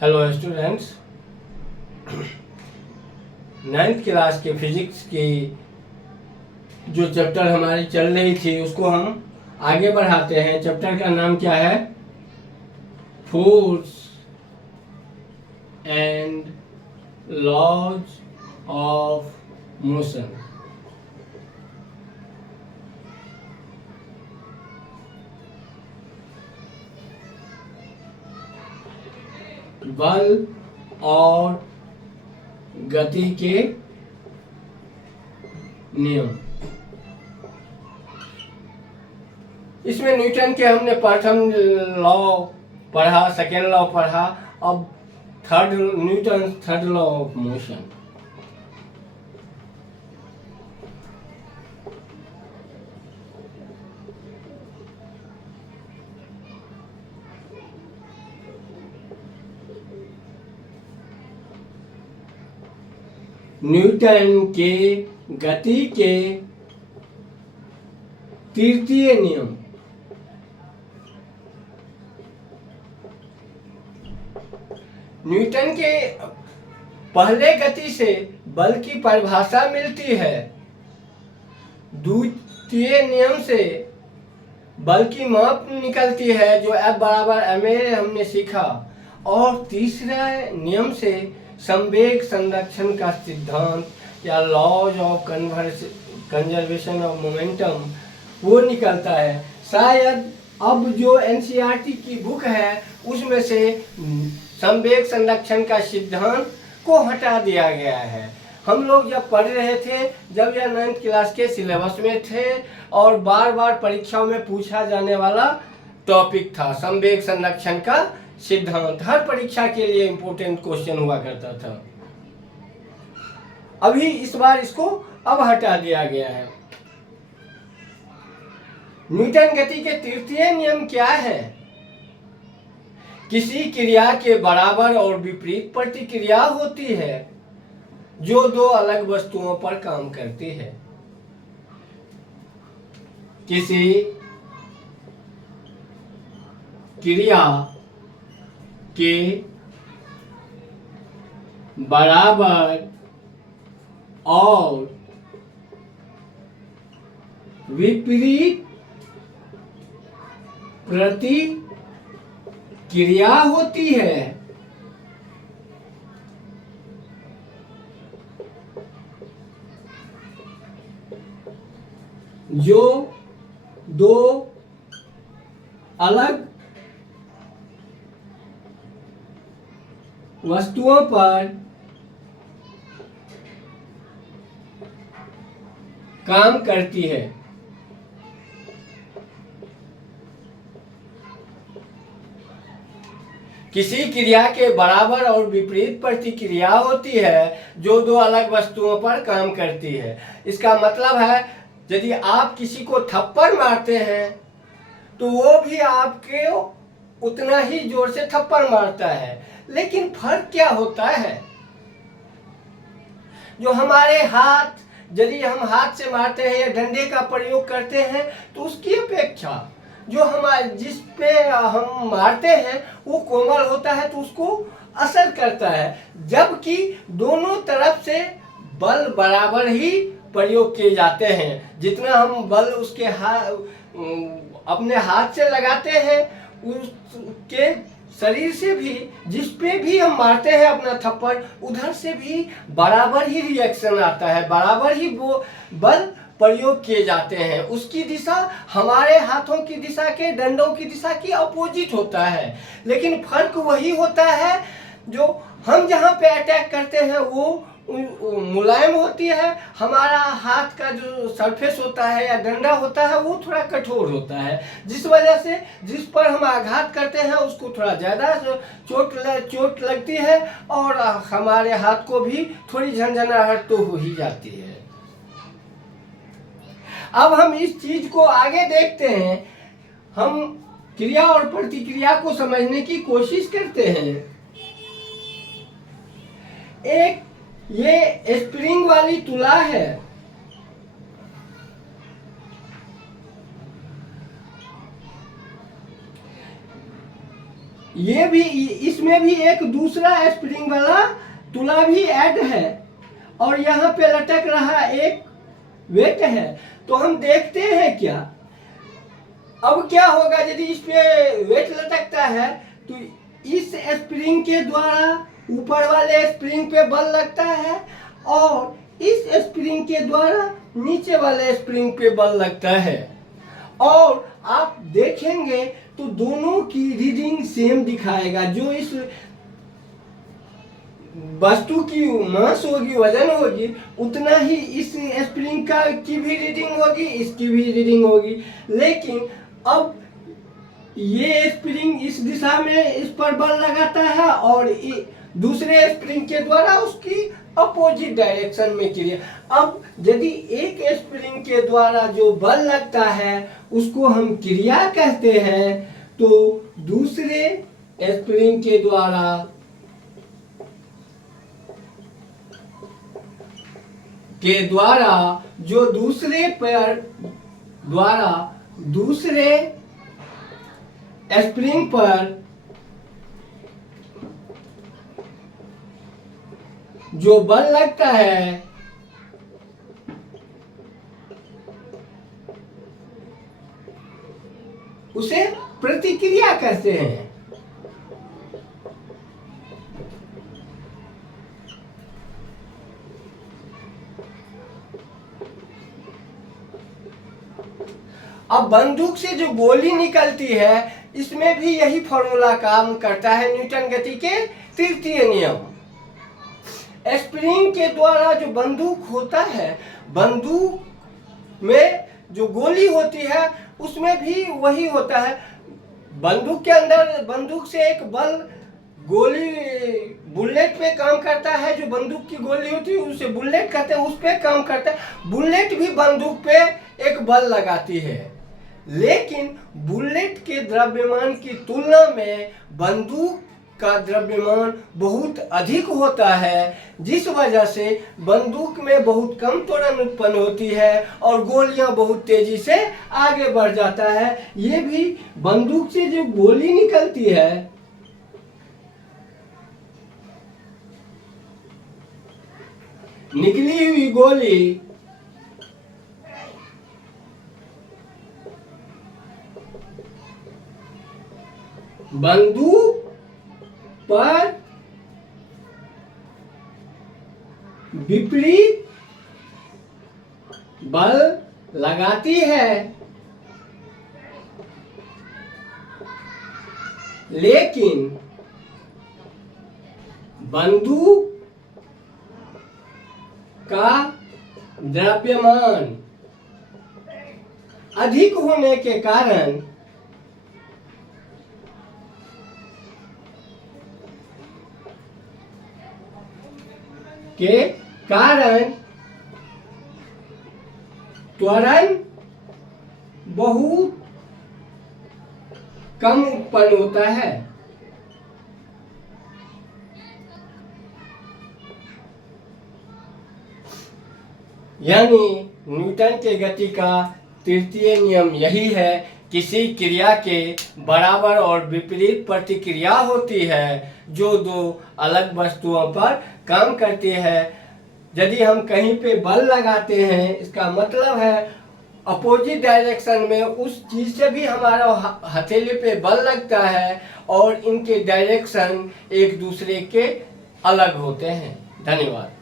Hello students, ninth class के physics की जो चैप्टर हमारी चल रही थी उसको हम आगे बढ़ाते हैं। चैप्टर का नाम क्या है? Force and laws of motion. बल और गति के नियम। इसमें न्यूटन के हमने प्रथम लॉ पढ़ा, सेकेंड लॉ पढ़ा, अब Newton third law of motion. Newton के गति के तृतीय नियम। न्यूटन के पहले गति से बल की परिभाषा मिलती है, द्वितीय नियम से बल की माप निकलती है जो F बराबर ma हमने सीखा, और तीसरे नियम से संवेग संरक्षण का सिद्धांत या laws of conservation of momentum वो निकलता है। शायद अब जो एनसीईआरटी की बुक है उसमें से संवेग संरक्षण का सिद्धांत को हटा दिया गया है। हम लोग जब पढ़ रहे थे, जब यह 9th क्लास के सिलेबस में थे और बार बार परीक्षाओं में पूछा जाने वाला टॉपिक था संवेग संरक्षण का सिद्धांत। हर परीक्षा के लिए इंपॉर्टेंट क्वेश्चन हुआ करता था। अभी इस बार इसको अब हटा दिया गया है। न्यूटन गति के तृतीय नियम क्या है? किसी क्रिया के बराबर और विपरीत प्रतिक्रिया होती है जो दो अलग वस्तुओं पर काम करती है। किसी क्रिया के बराबर और विपरीत प्रतिक्रिया होती है जो दो अलग वस्तुओं पर काम करती है। किसी क्रिया के बराबर और विपरीत प्रतिक्रिया होती है जो दो अलग वस्तुओं पर काम करती है। इसका मतलब है यदि आप किसी को थप्पड़ मारते हैं तो वो भी आपके उतना ही जोर से थप्पड़ मारता है, लेकिन फर्क क्या होता है? जो हमारे हाथ, यदि हम हाथ से मारते हैं या डंडे का प्रयोग करते हैं तो उसकी अपेक्षा जो हमारे जिस पे हम मारते हैं वो कोमल होता है तो उसको असर करता है, जबकि दोनों तरफ से बल बराबर ही प्रयोग किए जाते हैं। जितना हम बल उसके अपने हाथ से लगाते हैं उसके शरीर से भी, जिस पे भी हम मारते हैं अपना थप्पड़, उधर से भी बराबर ही रिएक्शन आता है, बराबर ही वो बल प्रयोग किए जाते हैं। उसकी दिशा हमारे हाथों की दिशा के, डंडों की दिशा की अपोजिट होता है, लेकिन फर्क वही होता है जो हम जहाँ पे अटैक करते हैं वो मुलायम होती है, हमारा हाथ का जो सरफेस होता है या डंडा होता है वो थोड़ा कठोर होता है, जिस वजह से जिस पर हम आघात करते हैं उसको थोड़ा ज़्यादा चोट लगती है और हमारे हाथ को भी थोड़ी झंझनाहट तो हो ही जाती है। अब हम इस चीज को आगे देखते हैं, हम क्रिया और प्रतिक्रिया को समझने की कोशिश करते हैं। एक ये स्प्रिंग वाली तुला है, ये भी, इसमें भी एक दूसरा स्प्रिंग वाला तुला भी ऐड है और यहाँ पे लटक रहा एक वेट है। तो हम देखते हैं क्या अब क्या होगा यदि इस पे वेट लटकता है तो इस स्प्रिंग के द्वारा ऊपर वाले स्प्रिंग पे बल लगता है और इस स्प्रिंग के द्वारा नीचे वाले स्प्रिंग पे बल लगता है। और आप देखेंगे तो दोनों की रीडिंग सेम दिखाएगा। जो इस वस्तु की मास होगी, वजन होगी, उतना ही इस स्प्रिंग का की भी रीडिंग होगी, इसकी भी रीडिंग होगी। लेकिन अब ये स्प्रिंग इस दिशा में इस पर बल लगाता है और दूसरे स्प्रिंग के द्वारा उसकी अपोजिट डायरेक्शन में क्रिया। अब यदि एक स्प्रिंग के द्वारा जो बल लगता है उसको हम क्रिया कहते हैं, तो दूसरे स्प्रिंग के द्वारा जो दूसरे पैर द्वारा दूसरे स्प्रिंग पर जो बल लगता है उसे प्रतिक्रिया कहते हैं। अब बंदूक से जो गोली निकलती है इसमें भी यही फॉर्मूला काम करता है, न्यूटन गति के तृतीय नियम। स्प्रिंग के द्वारा जो बंदूक होता है, बंदूक में जो गोली होती है उसमें भी वही होता है। बंदूक के अंदर बंदूक से एक बल गोली बुलेट पे काम करता है। जो बंदूक की गोली होती है उसे बुलेट कहते हैं, उस पे काम करता है। बुलेट भी बंदूक पे एक बल लगाती है, लेकिन बुलेट के द्रव्यमान की तुलना में बंदूक का द्रव्यमान बहुत अधिक होता है, जिस वजह से बंदूक में बहुत कम त्वरण उत्पन्न होती है और गोलियां बहुत तेजी से आगे बढ़ जाता है। ये भी बंदूक से जो गोली निकलती है, निकली हुई गोली बंदूक पर विपरीत बल लगाती है, लेकिन बंदूक का द्रव्यमान अधिक होने के कारण त्वरण बहुत कम उत्पन्न होता है। यानी न्यूटन के गति का तृतीय नियम यही है, किसी क्रिया के बराबर और विपरीत प्रतिक्रिया होती है जो दो अलग वस्तुओं पर काम करती है। यदि हम कहीं पे बल लगाते हैं, इसका मतलब है अपोजिट डायरेक्शन में उस चीज से भी हमारा हथेली पे बल लगता है और इनके डायरेक्शन एक दूसरे के अलग होते हैं। धन्यवाद।